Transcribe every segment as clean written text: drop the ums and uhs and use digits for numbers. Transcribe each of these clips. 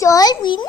Soybean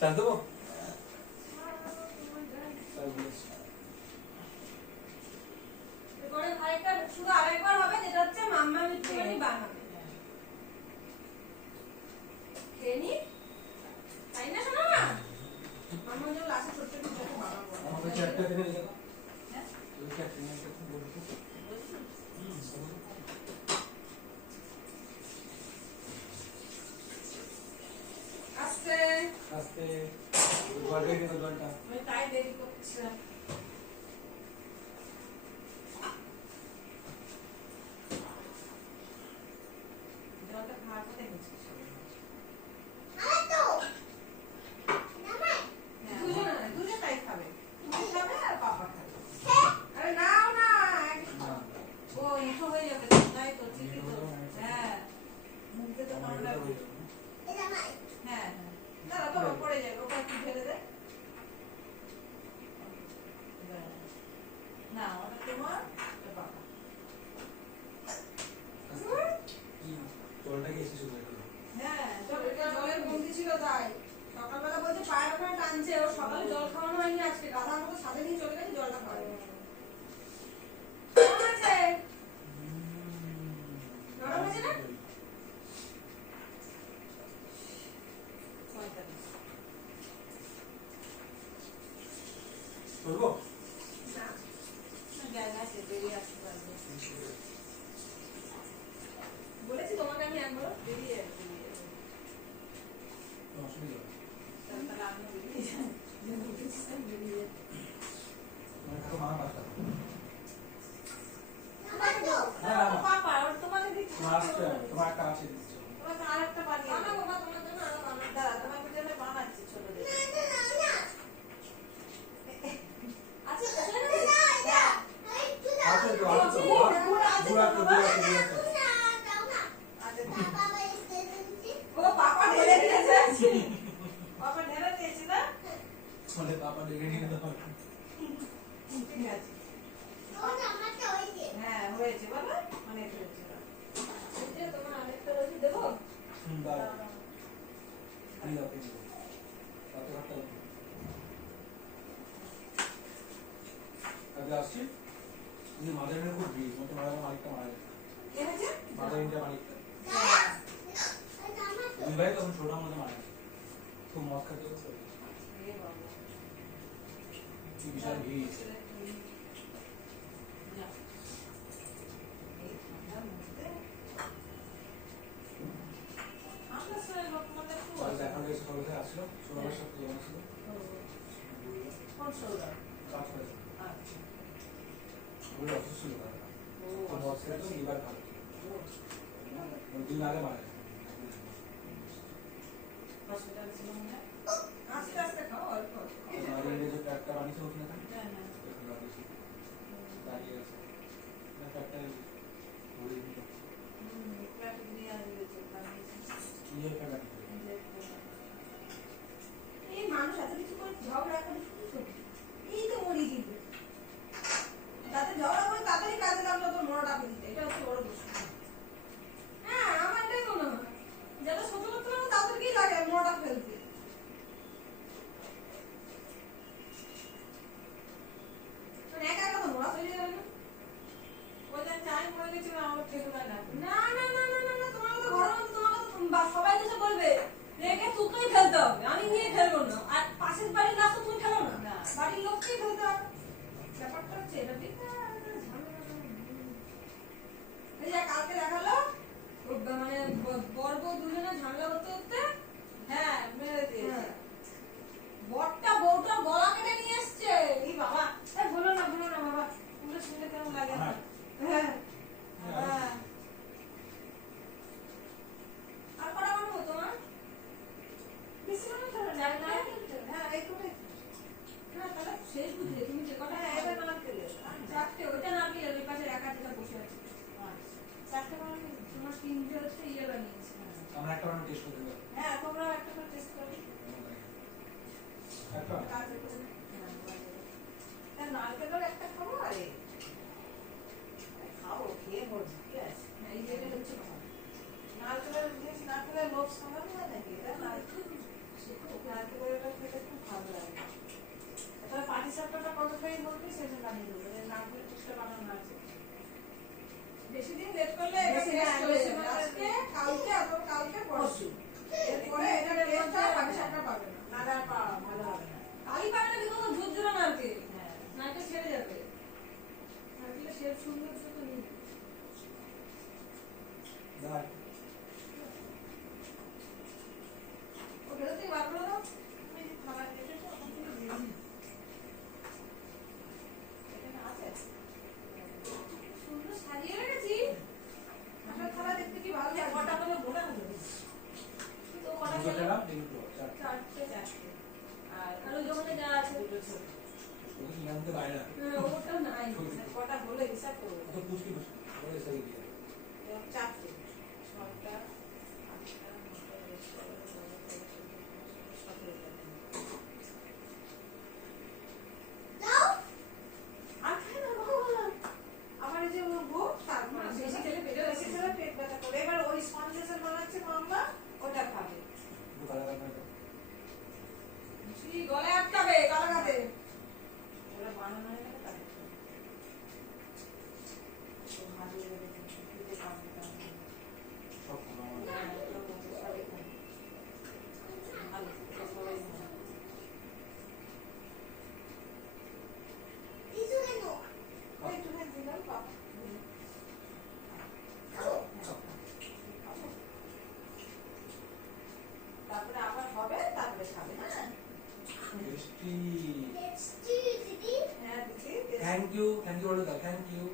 চাল দেবো শুধু আরেকবার হবে, যেটা হচ্ছে মাম্মা মিষ্টিমানি বানাবে। খেয়ে নি, তাই না শোনো না? মাম্মা যেন লাস্টে ছোট্ট একটু বানাবো। আমাকে চারটা কিনে দিও। হ্যাঁ ওই চারটা নিয়ে এসে বলছি। আস্তে আস্তে গড়ে গেল ঘন্টা। আমি তাই দেরি করছিলাম। জল খাওয়ানো হয়নি আজকে, গাধার মতো সাথে নিয়ে চলে গেছে, জলটা খাওয়ানো। কেমন আছে? নরম আছে না? করবো? না। বলেছি তোমাকে আমি একবার কোনো অসুবিধা হবে না। তোমার কাকু মামা বাসা। তোমার আসছে, তোমার একটা আছে দিচ্ছে। বানা বাবা তোমার জন্য আরো বানা। আছে আছে তো, আছে তো। গুড় আছে, গুড় আছে, গুড় আছে। ও পাপা ঢেলে দিয়েছে। বলে পাপা ডেকে নিয়ে দাও। এই যে তোমার আরেকটা রয়েছে, দেবো? দাও। এই দাও, এই দাও। কত ঘন্টা লাগবে? আগে আসছি। তুমি মাদারিনের খুব ভিড়, তোমাকে মালিকটা মারা গেছে। কে হয়েছে? মাদারিনটা মালিকটা। দুই ভাই তখন ছোটার মধ্যে মারা গেছে। খুব মদ খাচ্ছে তো। কি বিশাল ভিড়। আর দেখা গেছে সবাই আসলো, সবার সাথে জমা ছিল। কাজ করেছে। ওগুলো অসুস্থ ছিল তারা। তো মদ খেলে তো লিভার খারাপ। দিন আগে মারা গেছে। আস্তে আস্তে খাও, অল্প অল্প। মাদারিনের যে ট্র্যাকটা বানিয়েছে ওখানে দাঁড়িয়ে আছে। ট্র্যাকটা ঘুরে দিল। নিজের ট্র্যাক এই মানুষ এত কিছু করে ঝগড়া করে শুনছো? এই তো মরি কিন্তু। যাতে ঝগড়া করে তাড়াতাড়ি কাজে লাগলো তোর মনটা দিতে, এটা হচ্ছে বড় দোষ। হ্যাঁ, আমার এটাই মনে হয়। যারা ছোট লোক থাকে তাদেরকেই লাগে মনটা ফেলতে। মানে একা একা তো মরা চলে যাবে না। না না না না না না, তোমাকে তো ঘরের মধ্যে তোমাকে তো সবাই এসে বলবে রেখে তোকেই ফেলতে হবে, আমি নিয়ে ফেলবো না। আর পাশের বাড়ির গাছ তো তুমি ফেলো না, বাড়ির লোককেই ফেলতে হবে। ব্যাপারটা হচ্ছে এটা, ঠিক না? এই যে কালকে দেখালো মানে বর বউ দুজনে ঝামেলা করতে করতে বরটা বউটার গলা কেটে নিয়ে এসছে। বলো না বাবা, পুরো শুনলে কেমন লাগে না? হ্যাঁ, আর কটা বানাবো তোমার? বেশি মনে করো না, না, হ্যাঁ, এই কোটাই। না তাহলে শেষ বুঝলে তুমি যে কটা হ্যাঁ, এবার না পেলে। চারটে, ওইটা না পেলে ওই পাশে একা যেটা বসে আছে। চারটে বানাবি? তোমার তিনটে হচ্ছে ইয়ে বানিয়েছে। আমরা একটা বানানো টেস্ট করতে পারি। হ্যাঁ, তোমরাও একটা করে টেস্ট করো। একটা কাজ করে না। হ্যাঁ, নারকেলের একটা খাবো, আরে খাবো, খেয়ে বলছি, কি আছে? এই যে এটা হচ্ছে কথা। নারকেলের জিনিস, নারকেলের লোভ সামলানো হয় নাকি? এটা নারকেলের খেতে খুব ভালো লাগে। তাহলে পাটিসাপটাটা কত খাই বলবি, সেটা বানিয়ে দেবো। নারকেলের টেস্টটা বানানো আছে। বেশি দিন লেট করলে এটা বেশি শেষ না, চলে বেশি যাবে। না। আজকে কালকে অথবা কালকে পরশু এরপরে এটা টেস্ট আর বাকি সবটা পাবে না। নাড়া পাওয়া ভালো হবে না। কালই পাবে না, কিন্তু ঝুর ঝুরা নারকেল, হ্যাঁ। নারকেল ছেড়ে যাবে। নারকেলের শেষ সৌন্দর্য তো নেই। দাঁড়। ও বেরোতেই বার করে দাও। তুমি যে খাবার খেতেছো, ওখান থেকে দিয়ে দিই। এখানে আছে? সুন্দর সাজিয়ে রেখেছি। আমার থালা দেখতে কি ভালো লাগে। কটা করে বলে হলো? তো কটা দুটো খেলে? খেলাম, দুটো চারটে। চারটে। চারটে। আর ওই দোকানে যা আছে দুটো ছোট। ওদের নিয়ম তো বাইরে। ওটা নাই। কটা হলে হিসাব করবো? তো পুচকি বসে। ওরে সেই দিয়ে। এবং চারটে। ছটা, আটটা, নটা, দশটা, 17টা। আর খাই না বাবা। আমার এই যে ওর বউ, তারপরে বেশি খেলে পেটে বেশি খেলে পেট ব্যথা করে। এবার ওই স্পঞ্জেসের বানাচ্ছে মামলা, ওটা খাবে। দুটো কালার কালার। গলায় আটকাবে, থ্যাংক ইউ বলে দাও, থ্যাংক ইউ।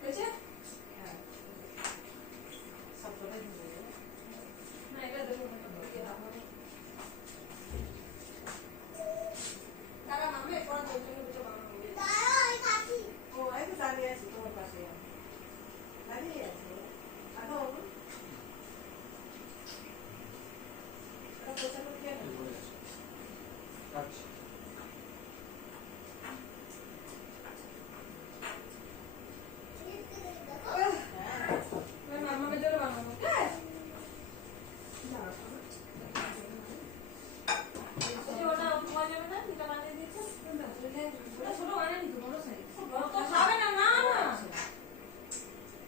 হয়েছে? হ্যাঁ। সবকটাই দিয়ে দেবো। না, এটা দেখো, এটা ধরিয়ে দাও। দাঁড়া, মামা, এরপর তোর জন্য দুটো বানাবো। ও, এই তো দাঁড়িয়ে আছি তোমার পাশে আমি। দাঁড়িয়ে আছি। এখন এটা পয়সাটা দিয়ে এই নেবো। বলে গেছে। কাটছি। হ্যাঁ। ওই মামার জন্য বানাবো, হ্যাঁ? দাঁড়া, এই ওটা পাওয়া যাবে না? দুটো বানিয়ে দিয়েছো? ওটা ছোট বানানি তো, বড় সাইজ। বড় তো খাবে না, না, না।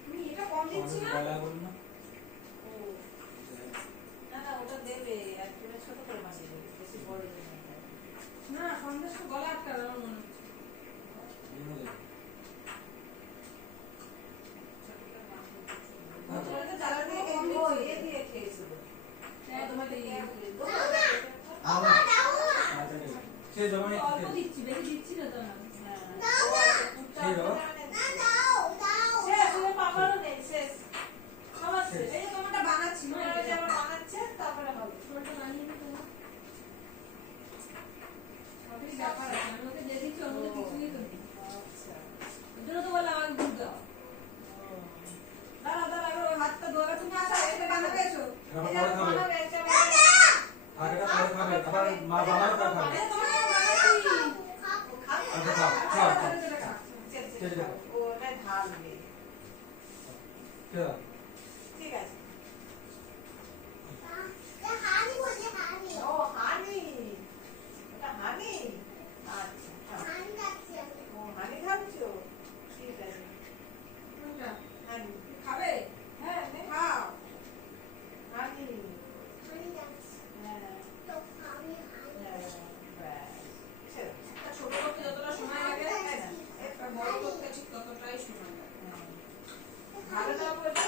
তুমি এটা কম দিচ্ছি না? গলা বল না। ও, না না ওটা দেবে আর তুমি ছোট করে বানিয়ে দেবে বেশি বড় দেবে না। না, সন্দেশ তো গলা আটকাবে আমার মনে হচ্ছে। নিয়ে দেবে। তোমার তো জ্বালা দিয়ে কম ও দিচ্ছি। এ দিয়ে খেয়েছিল। হ্যাঁ, তোমাকে দিয়ে দিচ্ছি। সে জমানে অল্প দিচ্ছি, বেশি দিচ্ছি না তো না। সেই দাও। শেষ ওই পাপারও নেই শেষ। সবার শেষ। এই যে তোমারটা বানাচ্ছি, মা, তোমার এটা যেমন বানাচ্ছে তারপরে হবে। তোমারটা বানিয়ে দিতে হবে। সবই ব্যাপার আছে, আমি ওকে দিয়ে দিচ্ছি, ওর মধ্যে কিছুই তো নেই। আচ্ছা। ওই জন্য তো বললাম আমাকে দুধ দাও। দাঁড়াও, দাঁড়াও, এবার ওর হাতটা ধোয়া, তুমি আসো, এটা বানাবে এসো। এবার এটা পরে খাবে। বানাবে, এটা বানাবে। আগেটা পরে খাবে, আবার মা বাবার পর খাবে। আরে তোমাকে বানাচ্ছি। আচ্ছা খাও, খাও, খাও। ছেড়ে খা। ছেড়ে দাও। ও ওটা ঢালবে। ছেড়ে দাও। ঠিক আছে। ও হানি। ওটা হানি। আচ্ছা। খাও। ও হানি খাচ্ছো? ঠিক আছে। কোনটা? হানি। খাবে? হ্যাঁ, নে। খাও। হানি। হ্যাঁ, হ্যাঁ, ব্যাস। ছেড়ে দাও। একটা ছোট করতে যতটা সময় লাগে, একটা বড় করতে ঠিক ততটাই সময় লাগে। ভালো লাগবে ওটা?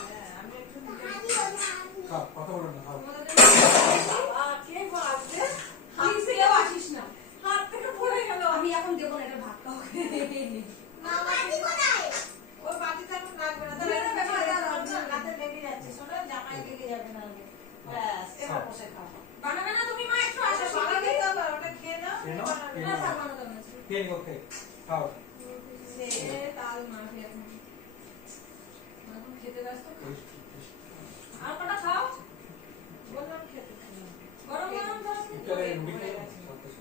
হ্যাঁ, আমি একটু নিজে- খাও, কথা বলো না, খাও। তোমাদের জন্য বাবা, কে বাজবে? হাত থেকেও আসিস না। হাত থেকে পড়ে গেল। আমি এখন দেবো না, এটা ভাত খাও। ওই বাটিটা এখন লাগবে না। দিয়ে দেবে, তাহলে দাঁড়াও, দাঁড়াও। হাতে লেগে যাচ্ছে। শোনো, জামায় লেগে যাবে না হলে। ব্যাস, এবার বসে খাও। বানাবে না তুমি, মা, একটু আসো, আচ্ছা, বানাবে তো আবার, ওটা খেয়ে নাও। খেয়ে নাও, বানাবে। খেয়ে না, নাও। থাক, বানাতে হবে না। কে নিকো কে? খাও। সে তাল মারবে এখন। এখন খেতে ব্যস্ত। আর কটা খাও। বললাম খেতে। গরম গরম খাও। উত্তরে রুটি খেয়ে নাও, সব কিছু।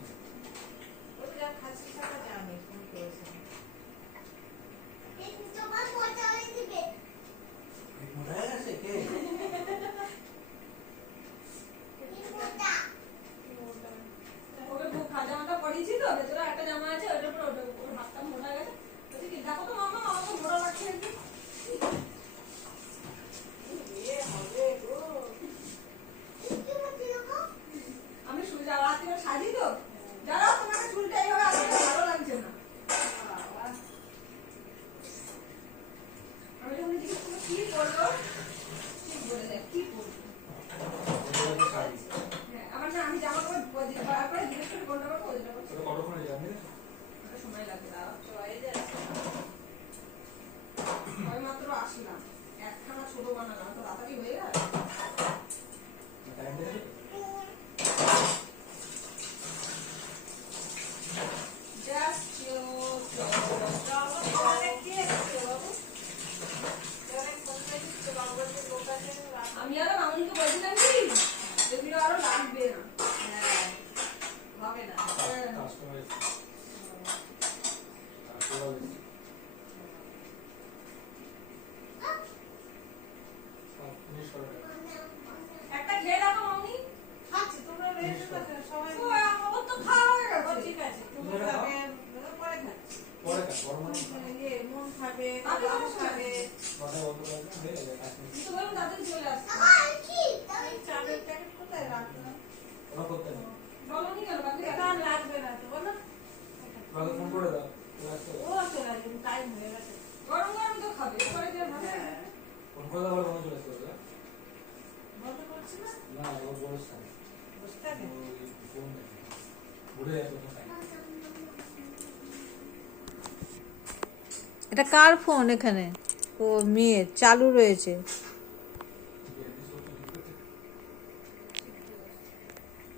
ওই তো যা খাচ্ছি সেটা জানি, ফোন করেছে। মোটা হয়ে গেছে কে? ওকে খুব খাজা মাথা পরিয়েছি তো, ভেতরে একটা জামা আছে, ওটার পর ওর হাতটা মোটা গেছে। বলছি কি, দেখো তো মামা, আমার তো মোটা লাগছে নাকি। এ হবে গো। আমি সোজা রাতে সাজি তো, যারা তোমাকে চুলটা এইভাবে আসলে ভালো লাগছে না। বাবা, আমি যখন জিজ্ঞেস করবো কি করলো, ঠিক বলে দেয় কি করলো। ওটা শাড়ি। হ্যাঁ, আমার না, আমি জামা কাপড় বার করে জিজ্ঞেস করি কোনটা করবো, ওইটা করবো। ওটা কতক্ষণে যাবে? ওটা সময় লাগবে, দাঁড়াও। চয়ে যাচ্ছে। আমি মাত্র আসলাম, একখানা ছোট বানালাম, তো তাড়াতাড়ি হয়ে গেল। টাইম দেবে? জাস্ট বাবা, তাহলে কি হচ্ছে বাবু? তাহলে ফোন করে দিচ্ছে, বাবু বলছে লোক আছে, রাত- আমি আরো মামুনিকে বলছিলাম কি, এগুলো আরো লাগবে না। হ্যাঁ, হবে না। কাস্টমার এসে। কাস্টমার এসে। সব ফিনিশ করে দাও। একটা খেয়ে দেখো মামুনি। খাচ্ছি, তোমরা রেস্ট করো, সবাই ও, আমার তো খাওয়া হয়ে ও, গেছে। ঠিক আছে, তুমি ধরে নাও। খাবে, পরে খাচ্ছি। পরে কাজ, গরম গরম খাও। ইয়ে, মন খাবে, আপনি বাবু খাবেন? খাবে। কথা বলতে পারবে না, হয়ে যাবে কাজ। কিন্তু বলুন তাড়াতাড়ি চলে আসছে। চা না ও বলছ না বসে থাকে ফোন দেখে ঘুরে যায় প্রথম টাইম এটা কার ফোন এখানে? ও মেয়ে চালু রয়েছে।